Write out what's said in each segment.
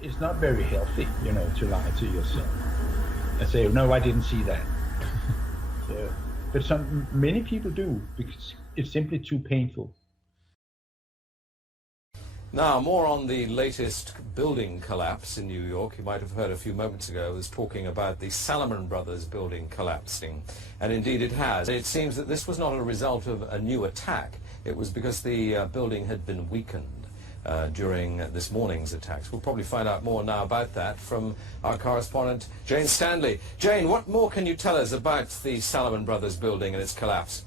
It's not very healthy, you know, to lie to yourself and say, no, I didn't see that. So, but many people do, because it's simply too painful. Now, more on the latest building collapse in New York. You might have heard a few moments ago, I was talking about the Salomon Brothers building collapsing. And indeed it has. It seems that this was not a result of a new attack. It was because the building had been weakened during this morning's attacks. We'll probably find out more now about that from our correspondent, Jane Stanley. Jane, what more can you tell us about the Salomon Brothers building and its collapse?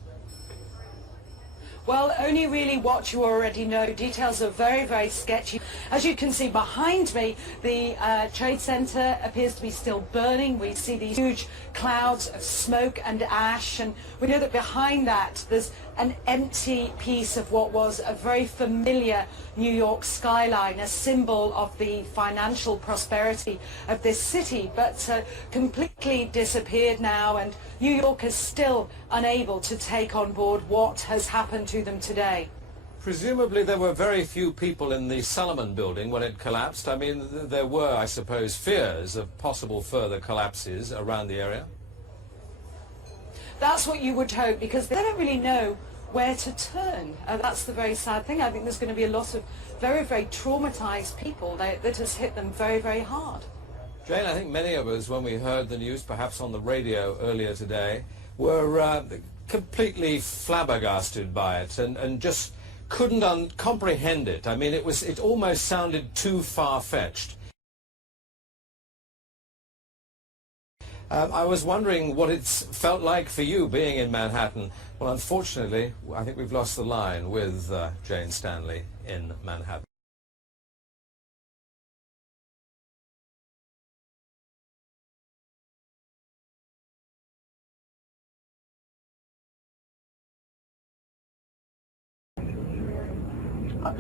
Well, only really what you already know. Details are very, very sketchy. As you can see behind me, the Trade Center appears to be still burning. We see these huge clouds of smoke and ash, and we know that behind that there's an empty piece of what was a very familiar New York skyline, a symbol of the financial prosperity of this city, but completely disappeared now, and New York is still unable to take on board what has happened to them today. Presumably there were very few people in the Salomon building when it collapsed. I mean, there were, I suppose, fears of possible further collapses around the area. That's what you would hope, because they don't really know where to turn. That's the very sad thing. I think there's going to be a lot of very, very traumatized people that has hit them very, very hard. Jane, I think many of us, when we heard the news, perhaps on the radio earlier today, were completely flabbergasted by it and just couldn't comprehend it. I mean, it almost sounded too far-fetched. I was wondering what it's felt like for you being in Manhattan. Well, unfortunately, I think we've lost the line with Jane Stanley in Manhattan.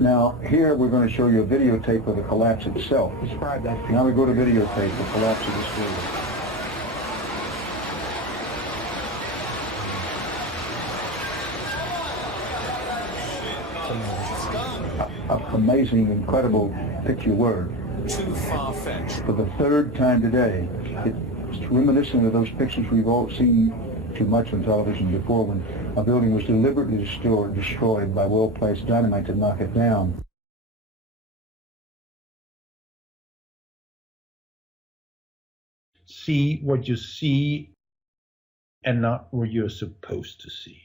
Now, here we're going to show you a videotape of the collapse itself. Describe that. Now we go to videotape, the collapse of this building. Amazing, incredible picture word. Too far-fetched. For the third time today, it's reminiscent of those pictures we've all seen too much on television before, when a building was deliberately destroyed by well-placed dynamite to knock it down. See what you see and not what you're supposed to see.